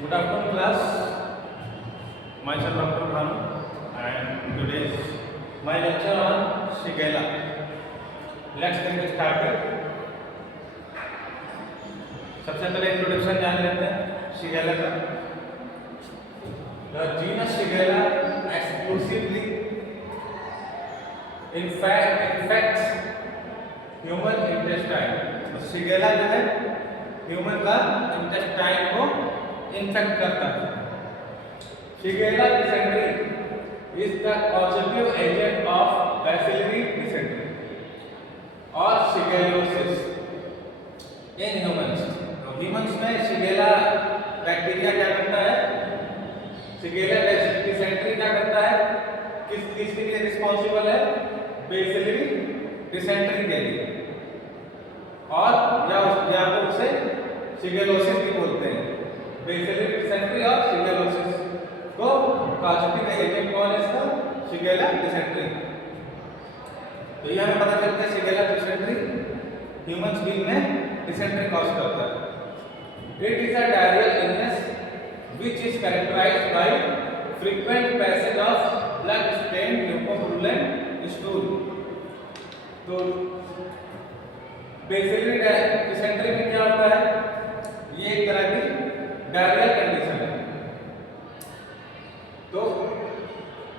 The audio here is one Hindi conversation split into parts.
Good afternoon, class. Myself Dr. Bhanu, and today is my lecture on Shigella. Let's get started. सबसे पहले इंट्रोडक्शन जान लेते हैं Shigella का. The genus Shigella exclusively infects human intestine. Shigella जो है ह्यूमन का इंटेस्टाइन को इन्फेक्ट करता है. Shigella dysentery is the causative agent of bacillary dysentery or shigellosis in humans. तो humans में Shigella बैक्टीरिया क्या करता है? Shigella dysentery क्या करता है? किसके लिए रिस्पॉन्सिबल है? bacillary dysentery के लिए. और या तो उसे शिगेलोसिस भी बोलते हैं. बेसिलरी डिसेंट्री और शिगेलोसिस को कॉजेटिव एजेंट कौन है इसका? Shigella dysentery. तो ये हमें पता चलता है शिगेला डिसेंट्री ह्यूमंस बीइंग में डिसेंट्री कॉज करता है. It is a diarrhoeal illness which is characterised by frequent passage of blood stained leucopurulent stool. तो बेसिलरी डिसेंट्री में क्या होता है? ये एक तरह की डायरियल कंडीशन है. तो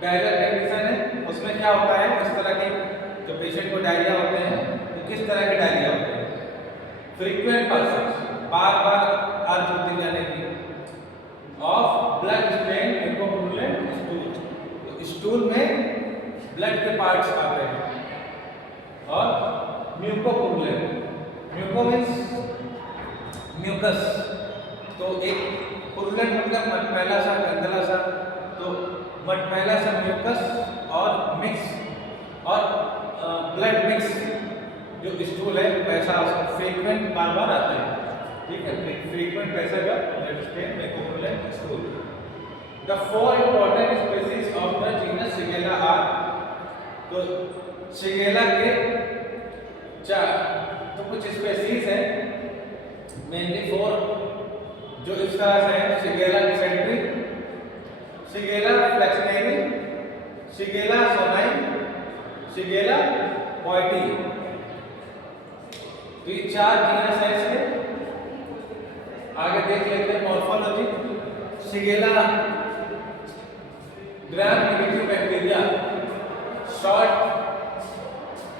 डायरियल कंडीशन है, उसमें क्या होता है? इस तरह के जो पेशेंट को डायरिया होते हैं तो किस तरह के डायरिया होते हैं? फ्रीक्वेंट पैसेज, बार-बार अर्ज होती जाने की, of blood stain leucopurulent stool. तो स्टूल में ब्लड के पार्ट्स आते हैं और म्यूकोप्रूलेंट. Muco means mucus. तो एक पुरुलेंट मतलब मटमैला सा, गंदला सा. तो मटमैला सा म्यूकस और मिक्स और ब्लड मिक्स जो स्टूल है वैसा फ्रीक्वेंट बार-बार आते हैं. ठीक है, frequent passage of blood stain leucopurulent stool. The four important species of the genus Shigella are. तो शिगेला के तो कुछ स्पीशीज है, मेनली 4 जो इस तरह से है. Shigella dysentery, Shigella flexneri, Shigella sonnei, Shigella boydii. तो ये 4 जीनस है इसके. आगे देख लेते हैं morphology. Shigella gram negative bacteria, short,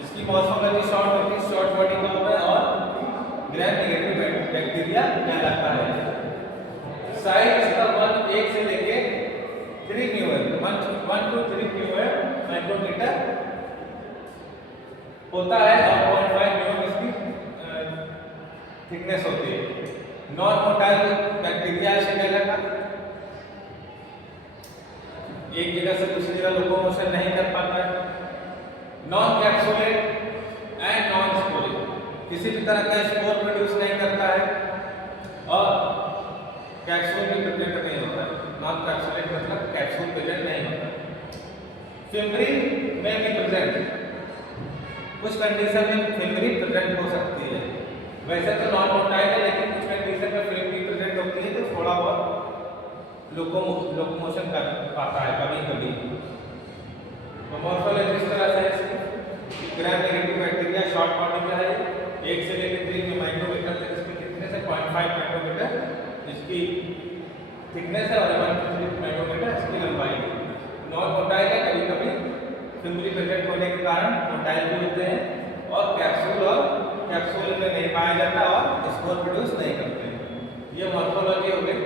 इसकी मॉर्फोलॉजी शॉर्ट होती है, शॉर्ट बॉडी का होता है और ग्राम नेगेटिव बैक्टीरिया कहलाता है. साइज इसका 1 से लेके 3 म्यूअर 1 to 3 म्यूअर माइक्रोमीटर होता है और 0.5 म्यूअर इसकी थिकनेस होती है. नॉन मोटाइल बैक्टीरिया शिगेला का, एक जगह से दूसरी जगह लोकोमोशन नहीं कर पाता है. Non capsulate and non sporic, किसी भी तरह का स्पोर प्रोड्यूस नहीं करता है और कैप्सूल भी प्रेजेंट नहीं होता है. नॉन कैप्सुलेट मतलब कैप्सूल प्रेजेंट नहीं होता. फिम्बरी में भी प्रेजेंट, कुछ कंडीशन में फिम्बरी प्रेजेंट हो सकती है. वैसे तो नॉन मोटाइल है लेकिन कुछ कंडीशन में फिम्बरी प्रेजेंट होती है तो थोड़ा बहुत लोकोमोशन कर पाता है कभी कभी. तो मॉर्फोलॉजी इस तरह से है. Gram negative bacteria short body का है, 1 से लेकर 3 माइक्रोमीटर तक इसकी थिकनेस है. 0.5 माइक्रोमीटर इसकी थिकनेस है और 1 to 3 माइक्रोमीटर इसकी लंबाई है. नॉन मोटाइल है, कभी कभी फिम्बरी प्रेजेंट होने के कारण मोटाइल भी होते हैं और कैप्सूल में नहीं पाया जाता और स्पोर प्रोड्यूस नहीं करते. ये मॉर्फोलॉजी हो गई.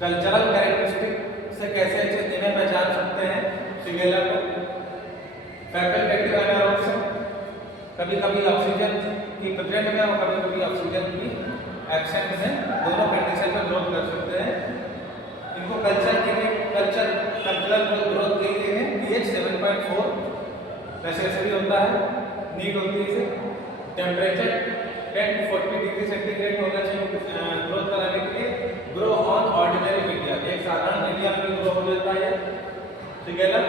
कल्चरल कैरेक्टरिस्टिक से कैसे इन्हें पहचान सकते हैं शिगेला को? फैकल्टेटिव एनारोब्स, कभी कभी ऑक्सीजन की प्रेजेंट में और कभी कभी ऑक्सीजन की एब्सेंट में, दोनों कंडीशन में ग्रोथ कर सकते हैं. इनको कल्चरल ग्रोथ के लिए pH 7.4 नेसेसरी होता है, नीड होती है इसे. टेम्परेचर 10 to 40 डिग्री सेंटीग्रेड होना चाहिए ग्रोथ कराने के लिए. ग्रो ऑन ऑर्डिनरी मीडिया, एक साधारण मीडिया में ग्रो हो जाता है शिगेला.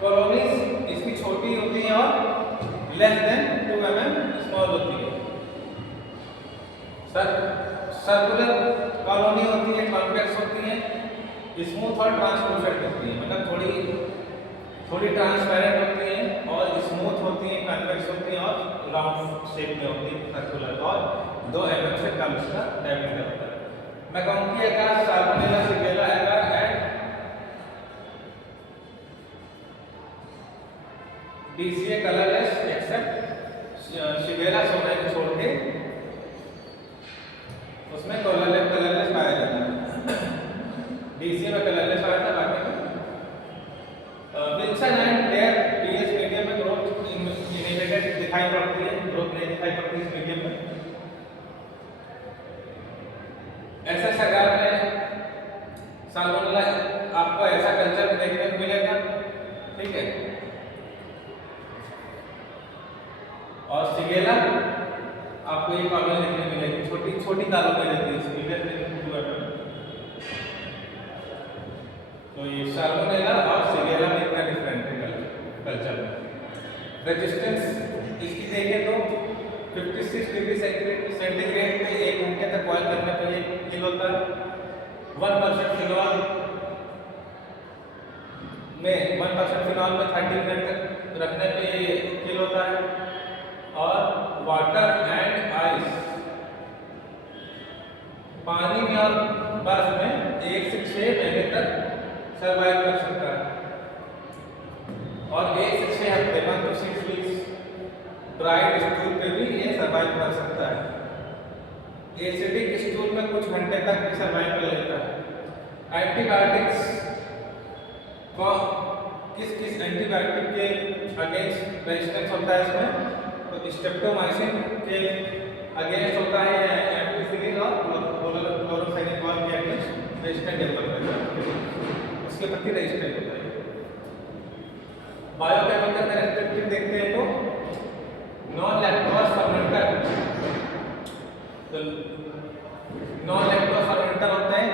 कॉलोनीज इसकी छोटी होती हैं और लेस देन 2 mm स्मॉल होती है. सर्कुलर कॉलोनी होती है कॉन्वेक्स होती है, स्मूथ और ट्रांसलूसेंट होती है, मतलब थोड़ी ट्रांसपेरेंट होती है और स्मूथ होती है, कन्वेक्स होती है और राउंड शेप में होती है, सर्कुलर, और 2 mm से कम इसका डायमीटर होता है। मैं कहूँ कि agar, Salmonella, Shigella, agar and BCA colourless except Shigella sonnei को छोड़ के उसमें कलरलेस पाया जाता है। BCA में कलरलेस पाया था, बाकी में Wilson and Clair pH medium में ग्रोथ इनहिबिटेड दिखाई पड़ती है, ग्रोथ नहीं दिखाई पड़ती इस मीडियम में। ऐसा सगार में साल्मोनेला आपको ऐसा कल्चर देखने को मिलेगा, ठीक है। और शिगेला आपको ये कॉलोनी देखने मिलेगी, छोटी कॉलोनी रहती है इसकी। तो ये साल्मोनेला और शिगेला में इतना डिफरेंट है कल्चर में। रेजिस्टेंस इसकी देखें तो 56 डिग्री सेंटीग्रेड पे 1 घंटे तक बॉयल करने पर ये किल होता है। 1% फिनॉल में 30 मिनट तक रखने पे ये किल होता है। और वाटर एंड आइस, पानी में और बर्फ में 1 से 6 महीने तक सर्वाइव कर सकता है। और 1 से 6 हफ्ते 1 to 6 वीक्स ड्राइड स्टूल पे भी ये सर्वाइव कर सकता है। एसिडिक स्टूल में कुछ घंटे तक भी सर्वाइव कर लेता है। एंटीबायोटिक्स को किस एंटीबायोटिक के अगेंस्ट रेजिस्टेंस होता है इसमें, तो स्ट्रेप्टोमाइसिन के अगेंस्ट होता है, एम्पिसिलिन और क्लोरोफेनिकोल के अगेंस्ट रेजिस्टेंस डेवलप करता है, उसके प्रति रेजिस्टेंट होता है। बायोकेमिकल कैरेक्टरिस्टिक देखते हैं तो नॉन लैक्टोज फर्मेंटर, तो नॉन लैक्टोज फर्मेंटर होते हैं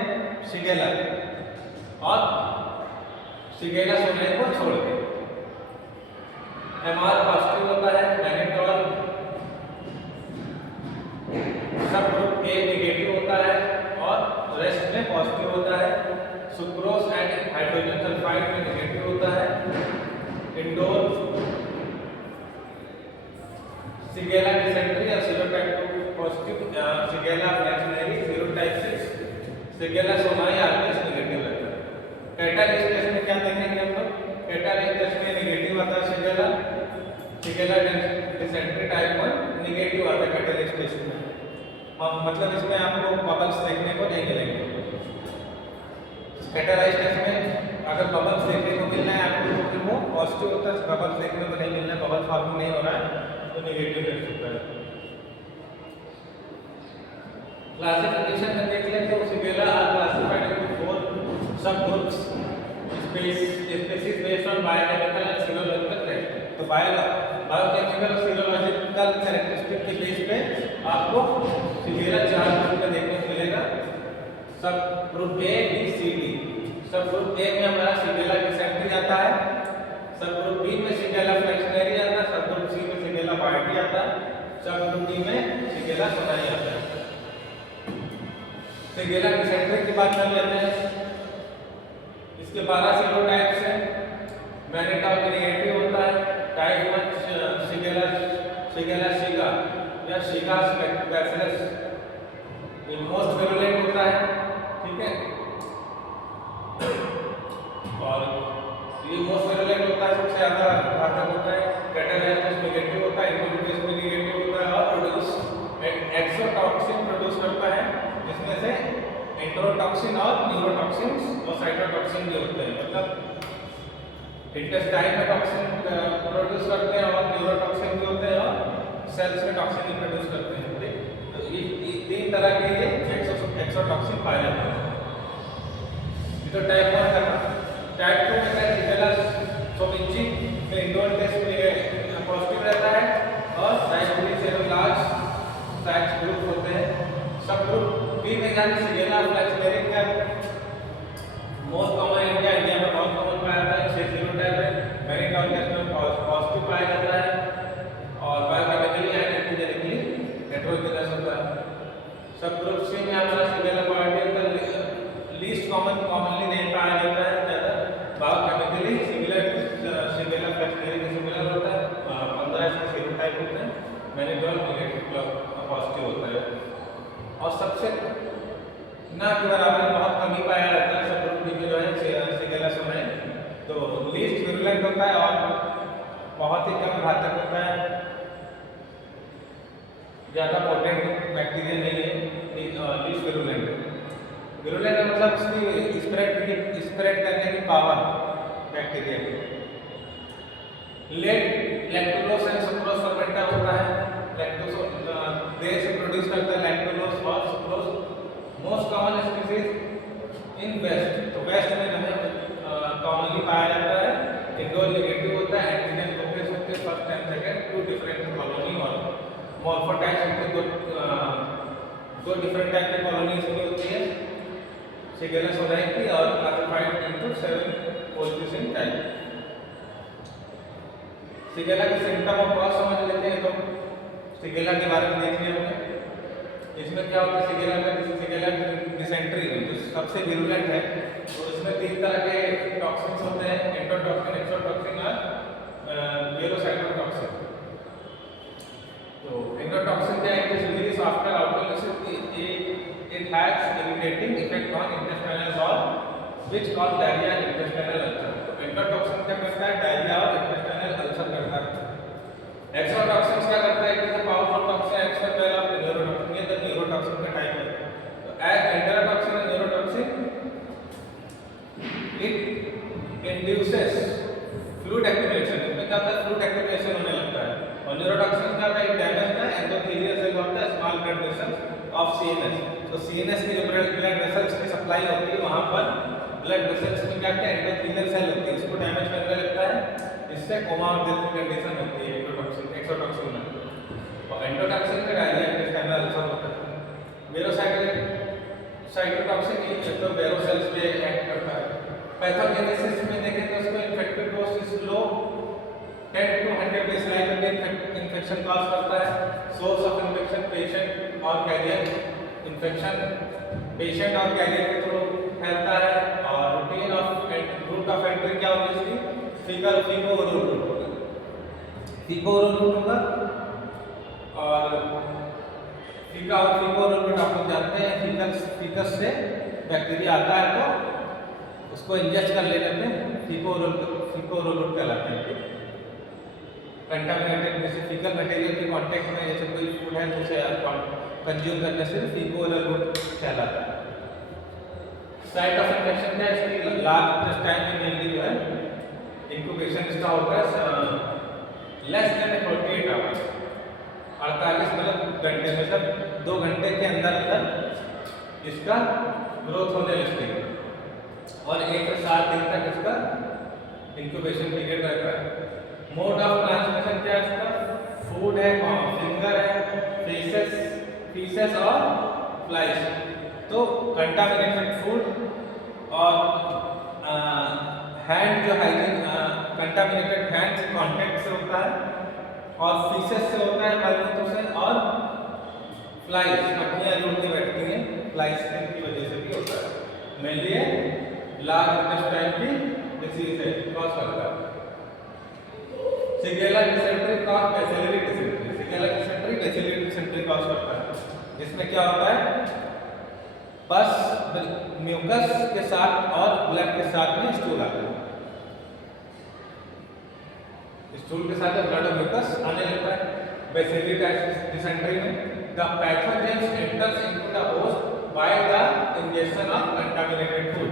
शिगेला और शिगेला सोने को छोड़ के। MR पॉजिटिव होता है, मैनिटोल सब ग्रुप A नेगेटिव होता है और रेस्ट में पॉजिटिव होता है। सुक्रोज एंड हाइड्रोजन सल्फाइड में नेगेटिव होता है। इंडोर शिगेला डिसेंट्री और serotype 2 positive, Shigella flexneri serotype 6, Shigella sonnei आरबीएस नेगेटिव रहता है। कैटालिस्ट टेस्ट में क्या देखेंगे हम लोग, कैटालिस्ट टेस्ट में नेगेटिव आता है शिगेला डिसेंट्री टाइप 1 नेगेटिव आता है कैटालिस्ट टेस्ट में। मतलब इसमें आपको बबल्स देखने को नहीं मिलेंगे। कैटालाइज्ड टेस्ट में अगर बबल्स देखने को मिल रहा है आपको तो वो पॉजिटिव होता है, बबल्स देखने को नहीं मिल रहा है, बबल फॉर्मिंग नहीं हो रहा है तो नेगेटिव टेस्ट होता है। क्लासिफिकेशन में देख लेते हैं, शिगेला आर क्लासिफाइड इनटू 4 सब groups species based on biochemical and physiological character. तो बायोकेमिकल और फिजियोलॉजिकल कैरेक्टरिस्टिक के बेस पे आपको शिगेला 4 ग्रुप में देखने को मिलेगा। सब group A, B, C, D। सब ग्रुप A में हमारा शिगेला डिसेंट्री आता है, सब ग्रुप B में शिगेला फ्लैक्सनेरी आता है, सब ग्रुप C में शिगेला बायोटी आता है, सब ग्रुप D में शिगेला सोनाई आता है। शिगेला डिसेंट्री की बात कर लेते हैं। इसके 12 सीरोटाइप्स हैं। मैनिटोल नेगेटिव होता है। टाइप 1 शिगेला शिगा या शिगा बैसिलस मोस्ट विरुलेंट होता है, ठीक है। और ये मोस्ट विरुलेंट होता है, सबसे ज्यादा घातक होता है। कैटालाइज्ड नेगेटिव होता है, इंडिविजुअल में नेगेटिव होता है और प्रोड्यूस एक्सोटॉक्सिन प्रोड्यूस करता है, जिसमें से एंटरोटॉक्सिन और न्यूरोटॉक्सिन्स और साइटोटॉक्सिन भी होते हैं। मतलब इंटेस्टाइन में टॉक्सिन प्रोड्यूस करते हैं और न्यूरोटॉक्सिन भी होते हैं और सेल्स में टॉक्सिन भी प्रोड्यूस करते हैं। तो ये 3 तरह के ये एक्सोटॉक्सिन पाए जाते हैं। तो टाइप 1 करना। टाइप 2 में शिगेला सोमिंजी में इंडोर टेस्ट में पॉजिटिव रहता है और डायबिटीज सेलुलाज साइट्स ग्रुप होते हैं। सब ग्रुप B में जाने शिगेला फ्लैक्सनेरी का मोस्ट कॉमन इंडिया में बहुत कॉमन पाया जाता है, 6 सीरोटाइप है। मैनिटोल टेस्ट में पॉजिटिव पाया जाता है और बायोकेमिकली एंड एंटीजेनिकली हेटेरोजेनस होता है। सब ग्रुप C में हमारा शिगेला बायोटी लीस्ट कॉमनली नहीं पाया जाता है ज़्यादा। बायोकेमिकली सिमिलर फ्रैक्शनरी के सिमिलर होता है, 15 इसके सीरोटाइप होते हैं, मैंने 12 नेगेटिव पॉजिटिव होता है। और सबसे ना के बराबर बहुत कम ही पाया जाता है सब ग्रुप में जो है सिगेला सोनाई, तो लीस्ट विरुलेंट होता है और बहुत ही कम घातक होता है, ज़्यादा पोटेंट बैक्टीरिया नहीं है। लीस्ट विरुलेंट मतलब उसकी स्प्रेड करने की पावर बैक्टीरिया की। Late lactulose and sucrose fermenter होता है, लैक्टोज देर से प्रोड्यूस करता है लैक्टोलोज और sucrose. Most common species in west, तो वेस्ट में जो है कॉमनली पाया जाता है। इंडोर नेगेटिव होता है, एंटीजन फोकस होते हैं first and second, two different colony और मॉर्फोटाइप्स होते हैं, दो डिफरेंट टाइप की कॉलोनीज होती है सिगेला सोनाई की, और क्लासिफाइड इनटू 7 पोजिशन टाइप। सिगेला के सिम्टम और कॉज समझ लेते हैं, तो सिगेला के बारे में देख लिया हमने। इसमें क्या होता है सिगेला डिसेंट्री जो सबसे विरुलेंट है, तो इसमें 3 तरह के टॉक्सिन्स होते हैं, एंडोटॉक्सिन, एक्सोटॉक्सिन और वेरोसाइटोटॉक्सिन। तो एंडोटॉक्सिन क्या है, release after autolysis, it has irritating effect on intestinal wall which cause diarrhea and intestinal ulcer। तो एंडोटॉक्सिन क्या करता है, डायरिया और इंटेस्टाइनल अल्सर करता है। एक्सोटॉक्सिन क्या करता है, it is a powerful toxin except well of neurotoxin, ये तो न्यूरोटॉक्सिन का टाइप है। तो as endotoxin and neurotoxin it induces fluid accumulation, इसमें क्या होता है फ्लूइड एक्यूमुलेशन होने लगता है। और न्यूरोटॉक्सिन क्या होता है, डैमेज का एंडोथेलियल सेल होता है, small blood vessels of CNS. तो सीएनएस की जो ब्लड वेसल्स की सप्लाई होती है, वहां पर ब्लड वेसल्स में क्या क्या एंडोथेलियल सेल होती है, इसको डैमेज करने लगता है, इससे कोमा और डेथ की कंडीशन होती है एक्सोटॉक्सिन में। और एंडोटॉक्सिन का डायरिया इंटेस्टाइनल अल्सर होता है। साइटोटॉक्सिन ये तो वेरो सेल्स पे एक्ट करता है। पैथोजेनेसिस में देखें तो इसमें infective dose is low, 10 to 100 days life में इन्फेक्शन कॉज करता है। सोर्स ऑफ इन्फेक्शन पेशेंट और कैरियर, इन्फेक्शन पेशेंट और कैरियर के थ्रू फैलता है। और routine of route of entry क्या होगी इसकी, फीको ओरल रूट होगा, फीको ओरल रूट होगा। और फीका और फीको ओरल रूट आप लोग जानते हैं, फीकस से बैक्टीरिया आता है तो उसको इंजेस्ट कर लेने में फीको ओरल रूट कहलाते हैं। कंटामिनेटेड जैसे फीकल मटेरियल के कांटेक्ट में जैसे कोई फूड है तो उसे कंज्यूम करने से फीको ओरल रूट कहलाता है। साइट ऑफ इन्फेक्शन क्या है, इसकी लार्ज इंटेस्टाइन में मेनली जो है इंक्यूबेशन इसका होता है लेस देन 48 आवर्स, 48 मतलब घंटे, मतलब 2 घंटे के अंदर इसका ग्रोथ होने लगती है। और 1 से 7 दिन तक इसका इंक्यूबेशन पीरियड रहता है। मोड ऑफ ट्रांसमिशन क्या है इसका, फूड है, फिंगर है, फीसेस और फ्लाइज। तो कंटामिनेटेड फूड और हैंड जो हाइजीन, कंटामिनेटेड हैंड कांटेक्ट से होता है, और फीसेस से होता है मलमूत्र से, और फ्लाइज मक्खियाँ जो उनकी बैठती हैं फ्लाइज की वजह से भी होता है। मेनली लार्ज इंटेस्टाइन की डिसीज है कॉज करता है। Shigella dysentery cause bacillary dysentery, Shigella dysentery bacillary dysentery cause करता है। इसमें क्या होता है, बस म्यूकस के साथ और ब्लड के साथ में स्टूल आता है, स्टूल के साथ ब्लड और म्यूकस आने लगता है। बैसिलरी डिसेंट्री में the pathogens enters into the host by the injection of contaminated food,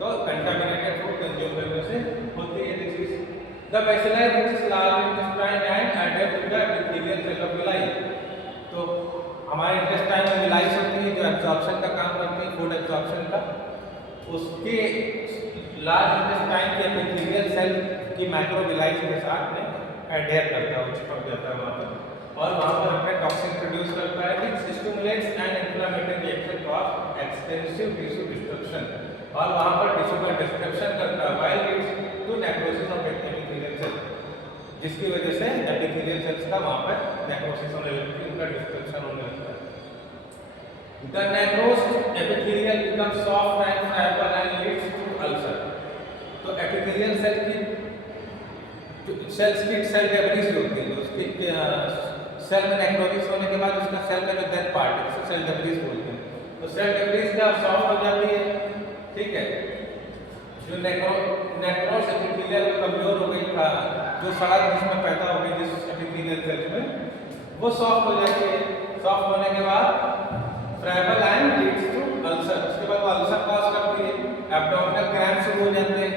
तो कंटामिनेटेड फूड कंज्यूम करने से होती है disease. The bacillary reaches large intestine and adapt to the epithelial cell of villi, तो हमारे इंटेस्टाइन में विलाइस होती है जो एब्जॉर्प्शन का काम करती है, फूड एब्जॉर्प्शन का, उसके लार्ज इंटेस्टाइन के एपिथेलियल सेल की माइक्रोविलाई के साथ में एडेयर करता है, चिपक जाता है वहाँ पर, और वहाँ पर अपने टॉक्सिन प्रोड्यूस करता है which stimulates an inflammatory reaction cause extensive tissue destruction, और वहाँ पर टिश्यू का डिस्ट्रक्शन करता है while leads to necrosis of epithelial cell, जिसकी वजह से एपिथेलियल सेल्स का वहाँ पर नेक्रोसिस होने लगती है, उनका डिस्ट्रक्शन होने लगता है। The necrosed epithelial becomes soft and तो एपिथेलियल सेल की सेल डेब्रिस होती है, उसकी सेल में नेक्रोसिस होने के बाद उसका सेल का जो डेड पार्ट है उसे सेल डेब्रिस बोलते हैं। तो सेल डेब्रिस क्या सॉफ्ट हो जाती है, ठीक है। जो नेक्रोस एपिथेलियल कमजोर हो गई था, जो सड़क जिसमें पैदा हो गई जिस एपिथेलियल सेल में, वो सॉफ्ट हो जाती है। सॉफ्ट होने के बाद फ्रेबल एंड लीड्स टू अल्सर, उसके बाद वो अल्सर कॉज करती है, एब्डोमिनल क्रैम्प शुरू हो जाते हैं,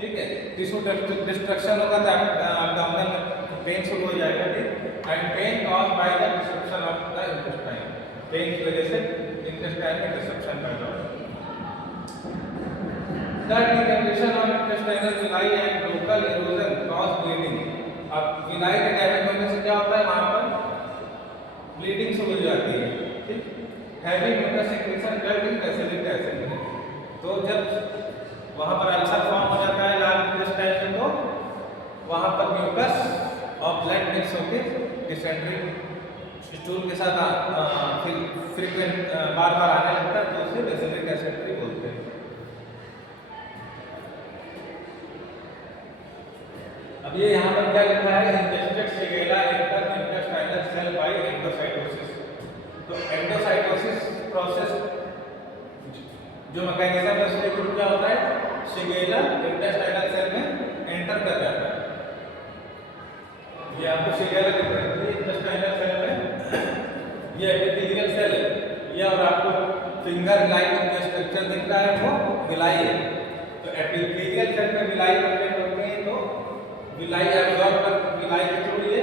ठीक है। टिश्यू डिस्ट्रक्शन होगा तो एब्डोमिनल पेन शुरू हो जाएगा, ठीक। And pain cause by the destruction of the intestine, pain की वजह से इंटेस्टाइन में डिस्ट्रक्शन पैदा होगा। The degeneration of intestinal villi and local erosion cause bleeding. अब विलाई के डैमेज होने से क्या होता है, वहां पर ब्लीडिंग शुरू हो जाती है, ठीक। Heavy mucus secretion blood in acidic acid, तो जब वहां पर अल्सर फॉर्म हो जाता है लार्ज इंटेस्टाइन में, तो वहां पर म्यूकस और ब्लड मिक्स होकर डिसेंट्री स्टूल के साथ फ्रीक्वेंट बार बार आने लगता है, तो उसे एसिडिक डिसेंट्री बोलते हैं। अब ये यहाँ पर क्या लिखा है, ingested Shigella enter intestinal cell by endocytosis. तो एंडोसाइटोसिस प्रोसेस जो मैकेनिज्म है उसके थ्रू क्या होता है, शिगेला इंटेस्टाइनल सेल में एंटर कर जाता है। ये आपको शिगेला दिख रहा है इंटेस्टाइनल सेल में, ये एपिथेलियल सेल है, ये और आपको फिंगर लाइक जो स्ट्रक्चर दिख रहा है वो विलाई है। तो एपिथेलियल सेल में विलाई प्रेजेंट होते हैं, तो विलाई एब्जॉर्ब कर विलाई के थ्रू ये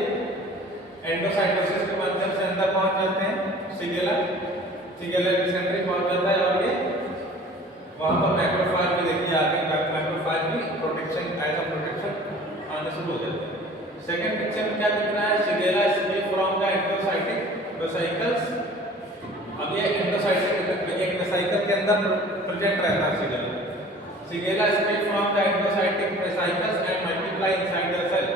एंडोसाइटोसिस के माध्यम से अंदर पहुंच जाते हैं, शिगेला डिसेंट्री पहुंच जाता है, और ये वहां पर मैक्रोफाज भी देखिए आगे मैक्रोफाज भी प्रोटेक्शन एज अ प्रोटेक्शन आने शुरू हो जाते हैं। सेकंड पिक्चर में क्या दिख रहा है, Shigella escape from the endocytic vesicles. अब ये एंडोसाइटिक एक वेसिकल के अंदर प्रेजेंट रहता है Shigella. Shigella escape from the endocytic vesicles and multiply inside the cell.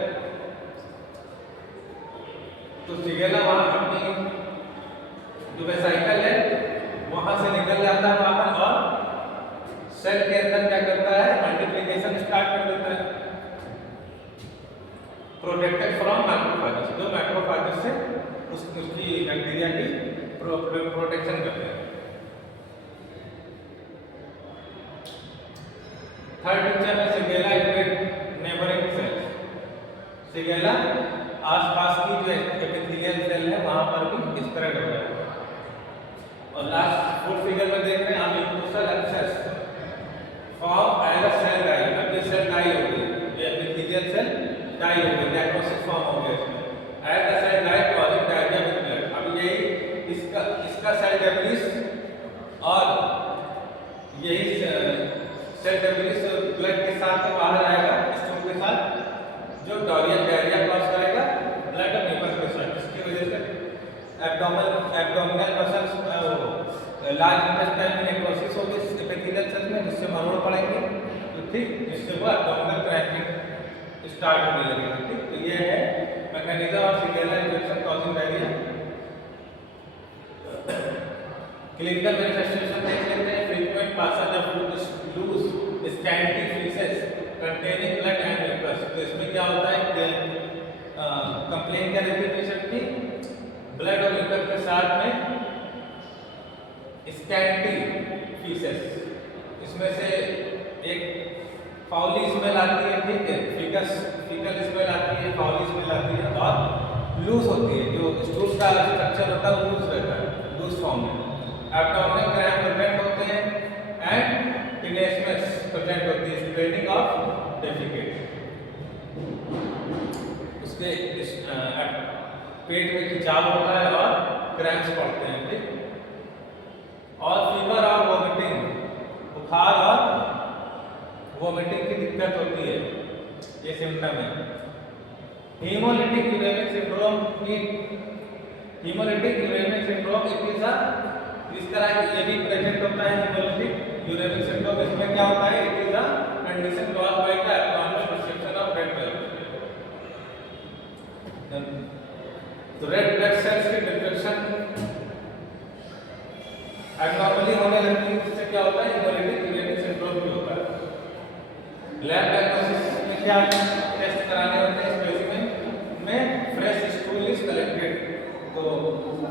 तो शिगेला वहां अपनी जो वेसिकल है वहां से निकल जाता है बाहर, और सेल के अंदर क्या करता है, मल्टीप्लिकेशन स्टार्ट कर देता है, प्रोटेक्टेड फ्रॉम मैक्रोफाजेस, जो मैक्रोफाजेस से उसकी बैक्टीरिया की प्रोटेक्शन करते हैं। थर्ड पिक्चर में Shigella invade neighbouring cells. Shigella आसपास की जो एपिथेलियल सेल है वहां पर भी स्प्रेड हो रहा है। और लास्ट फोर्थ फिगर में देख रहे हैं हम mucosal abscess form as a cell die. अब ये सेल डाई हो गई, ये एपिथेलियल सेल डाई हो गई, नेक्रोसिस फॉर्म हो गया इसमें, as a cell die causing diarrhoea with blood. अब यही इसका सेल डेब्रिस और यही सेल डेब्रिस ब्लड के साथ बाहर आएगा स्टूल के साथ, जो डायरिया कॉज करेगा ब्लड और म्यूकस के साथ, जिसकी वजह से एब्डोमिनल मसल्स लार्ज इंटेस्टाइन में नेक्रोसिस होगी एपिथेलियल सेल में, जिससे मरोड़ पड़ेंगे, तो ठीक, जिससे वो एब्डोमिनल क्रैकिंग स्टार्ट होने लगेगी, ठीक। तो ये है mechanism of Shigella infection causing diarrhoea. Clinical manifestation देख लेते हैं। Frequent passage of loose scanty faeces containing blood and mucus. तो इसमें क्या होता है कि कंप्लेन क्या रहती है पेशेंट की, ब्लड और म्यूकस के साथ में स्कैंटी फीसेस, इसमें से एक फाउली स्मेल आती है, ठीक है, फीकल स्मेल आती है, फाउली स्मेल आती है, और लूज होती है, जो स्टूल का स्ट्रक्चर होता है लूज रहता है, लूज फॉर्म में। एब्डोमिनल क्रैम्प प्रेजेंट होते हैं एंड टिनेसनेस प्रेजेंट होती है, स्प्रेडिंग ऑफ डेफिकेट। उसके पेट में खिंचाव होता है और क्रैम्प्स पड़ते हैं, ठीक। और फीवर और वोमिटिंग, बुखार और वोमिटिंग की दिक्कत होती है, ये सिम्टम है। हीमोलिटिक यूरेमिक सिंड्रोम की हीमोलिटिक यूरेमिक सिंड्रोम इस तरह ये भी प्रेजेंट होता है। हीमोलिटिक यूरेमिक सिंड्रोम इसमें क्या होता है, it is a condition caused by the abnormal distribution of red blood. तो रेड ब्लड सेल्स की डिफ्रेक्शन एब्नॉर्मली होने लगती है, जिससे क्या होता है, हीमोलिटिक यूरेमिक सिंड्रोम भी होता है। क्या टेस्ट कराने होते हैं स्पेसिमेन में? Fresh stool is collected. तो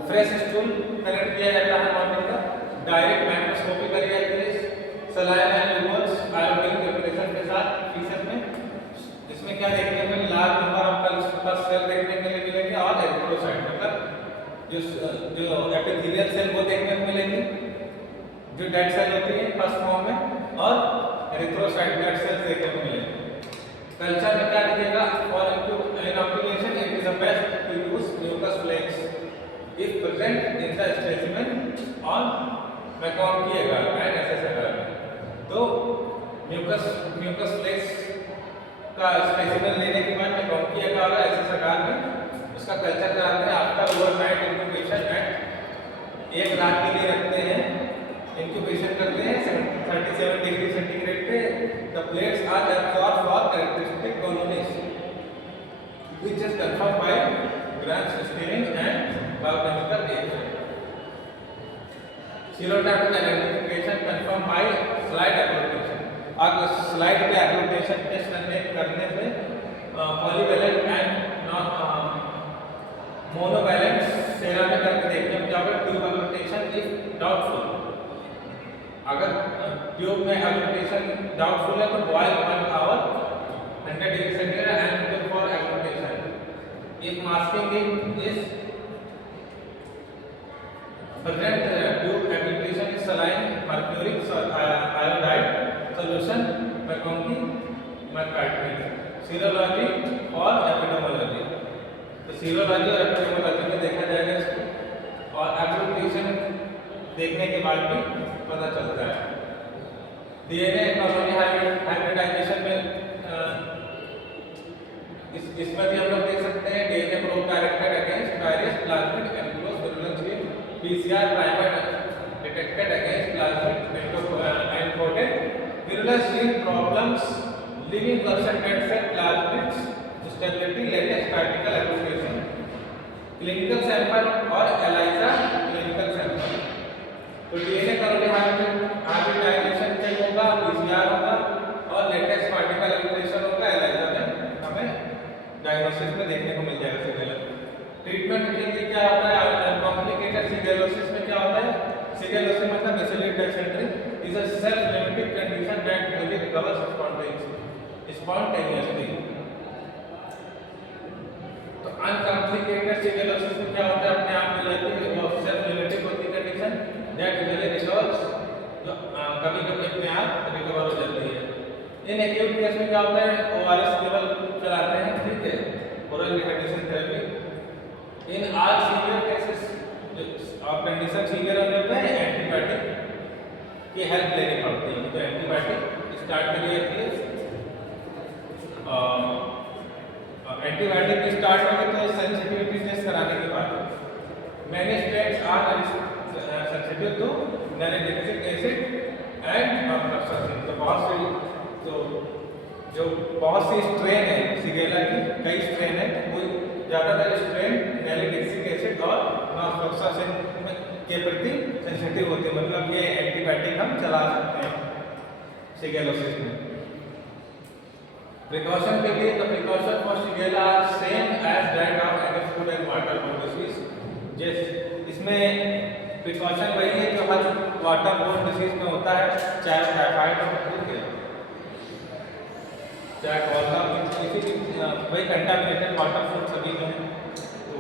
फ्रेश स्टूल कलेक्ट किया जाता है मॉर्निंग का, डायरेक्ट माइक्रोस्कोपी करी जाती है सलाइना ल्यूमर्स आयोडीन प्रिपरेशन के साथ फीचर में। इसमें क्या देखने को लार्ज नंबर ऑफ सेल देखने को मिलेंगे और एरिथ्रोसाइट मतलब जो एपिथेलियल सेल वो देखने को मिलेंगी, जो डेड सेल होती है फर्स्ट फॉर्म में, और एरिथ्रोसाइट डेड सेल देखने को मिलेंगे। कल्चर में क्या दिखेगा? For inoculation it is the best to use mucus flakes if present in the specimen on MacConkey agar and एसएसएगार। तो म्यूकस फ्लेक्स का स्पेसिमेन लेने के बाद मैकॉन्की एगार और एसएसएगार में उसका कल्चर कराते हैं। आफ्टर ओवरनाइट इंक्यूबेशन एट 1 रात के लिए रखते हैं, इंक्यूबेशन करते हैं 37 डिग्री सेंटीग्रेड पे। The plates are absorb for characteristic colonies which is confirmed by Gram's staining and biochemical reaction. Serotype identification confirm by slide agglutination. अगर स्लाइड पे एग्लूटिनेशन टेस्ट करने से पॉलीवैलेंट एंड मोनोवैलेंट सेरा में करके देखते हैं जब ट्यूब एग्लूटिनेशन इज डाउटफुल। अगर ट्यूब में एग्लूटिनेशन डाउटफुल है तो boil 1 hour 100 degree centigrade and prepare for agglutination. If masking is present tube application is saline mercuric iodide solution McConkie mercaptan। serology और epidemiology, तो serology और epidemiology में देखा जाएगा इसको, और एप्लीकेशन देखने के बाद भी पता चलता है। डीएनए कॉलोनी हाइब्रिडाइजेशन में इसमें भी हम लोग देख सकते हैं DNA probe directed against virus plasmid embryos virulence with PCR primer detected against plasmid encoded virulence in problems living person dead cell plasmids stability latest particle application clinical sample और ELISA clinical sample। तो डीएनए कॉलोनी हाइब्रिडाइजेशन चेक होगा, PCR होगा और लेटेस्ट पार्टिकल एप्लिकेशन होगा, ELISA में हमें डायग्नोसिस में देखने को मिल जाएगा सिग्नल। ट्रीटमेंट के लिए क्या होता है? कॉम्प्लिकेटेड सिगेलोसिस में क्या होता है? सिगेलोसिस मतलब bacillary dysentery is a self limited condition that usually recovers spontaneously. तो अनकॉम्प्लिकेटेड सिगेलोसिस में क्या होता है? अपने आप मिल जाती है, वो सेल्फ लिमिटेड होती है कंडीशन दैट यूजुअली रिकवर्स, जो कभी-कभी अपने आप रिकवर हो जाती है। इन एक्यूट केस में क्या होता है? ओआरएस केवल चलाते हैं, ठीक है, oral recondition therapy. In all severe cases of condition severe होने पे एंटीबायोटिक की हेल्प लेनी पड़ती है। तो एंटीबायोटिक स्टार्ट करी जाती है। एंटीबायोटिक स्टार्ट होगी तो सेंसिटिविटी टेस्ट कराने के बाद many states are sensitive to nalidixic acid and oxacin. तो बहुत सी स्ट्रेन है सिगेला की, कई स्ट्रेन है, वो ज़्यादातर स्ट्रेन नैलिक्सिक एसिड और नॉफ्लॉक्सासिन के प्रति सेंसिटिव होते हैं, मतलब ये एंटीबायोटिक हम चला सकते हैं सिगेलोसिस में। प्रिकॉशन के लिए, तो precaution for Shigella are same as that of any food and waterborne disease. जैसे इसमें प्रिकॉशन वही है जो हर वाटरबोर्न डिसीज में होता है, चाहे टाइफाइड हो, चाहे कॉलरा, वही कंटामिनेटेड वाटर फूड सभी में। तो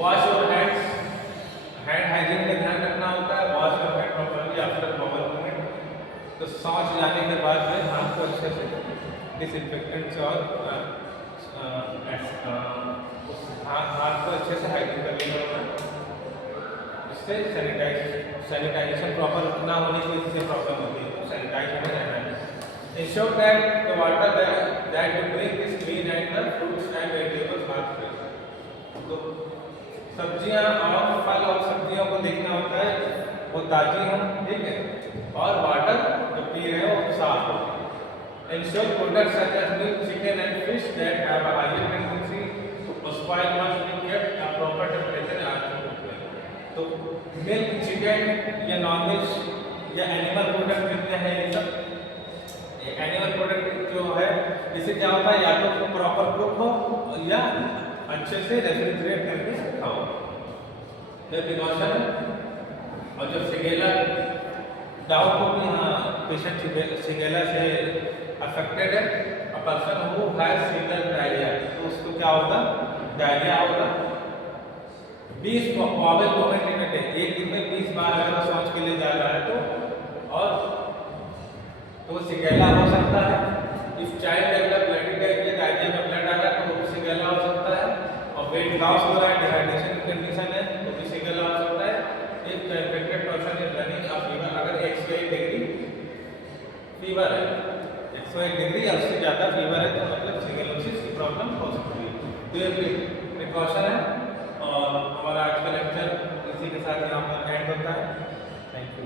wash your hands, hand hygiene का ध्यान रखना होता है। Wash your hand properly after बॉबल movement. तो शौच जाने के बाद में हाथ को अच्छे से डिसइंफेक्टेंट से और हाथ को अच्छे से हाइजीन कर लेना होता है। इससे सैनिटाइजेशन प्रॉपर ना होने की वजह से प्रॉब्लम होती है, तो सैनिटाइज में रहना है। Ensure that the water that you drink is clean and the fruits and vegetables are fresh। तो सब्जियां और फल और सब्जियों को देखना होता है वो ताजी हो, ठीक है, और वाटर जो पी रहे हो वो साफ हो। Ensure products such as milk, chicken and fish that have a higher tendency to spoil must be kept at proper temperature and temperature। तो मिल्क, चिकन या नॉनवेज या एनिमल प्रोडक्ट जितने हैं ये सब एनिमल प्रोडक्ट जो है इससे क्या होता है, या तो प्रॉपर कुक हो या अच्छे से रेफ्रिजरेट करके रखा हो। ये प्रिकॉशन है। और जो शिगेला डाउट हो कि हाँ पेशेंट शिगेला से अफेक्टेड है, a person who has severe diarrhoea, तो उसको क्या होगा, डायरिया होगा। 20 बॉबल मोमेंट इन अ डे, एक दिन में 20 बार अगर शौच के लिए जा रहा है तो, और तो शिगेला हो सकता है। If child develop bloody diarrhoea में ब्लड आ रहा है तो वो भी शिगेला हो सकता है। और वेट लॉस हो रहा है, डिहाइड्रेशन की कंडीशन है तो भी शिगेला हो सकता है। If the infected person is running a fever, अगर 108 डिग्री फीवर है, 108 डिग्री या उससे ज़्यादा फीवर है तो मतलब शिगेलोसिस की प्रॉब्लम हो सकती है। तो ये प्रिकॉशन है। और हमारा आज का लेक्चर इसी के साथ यहाँ पर एंड होता है। Thank you.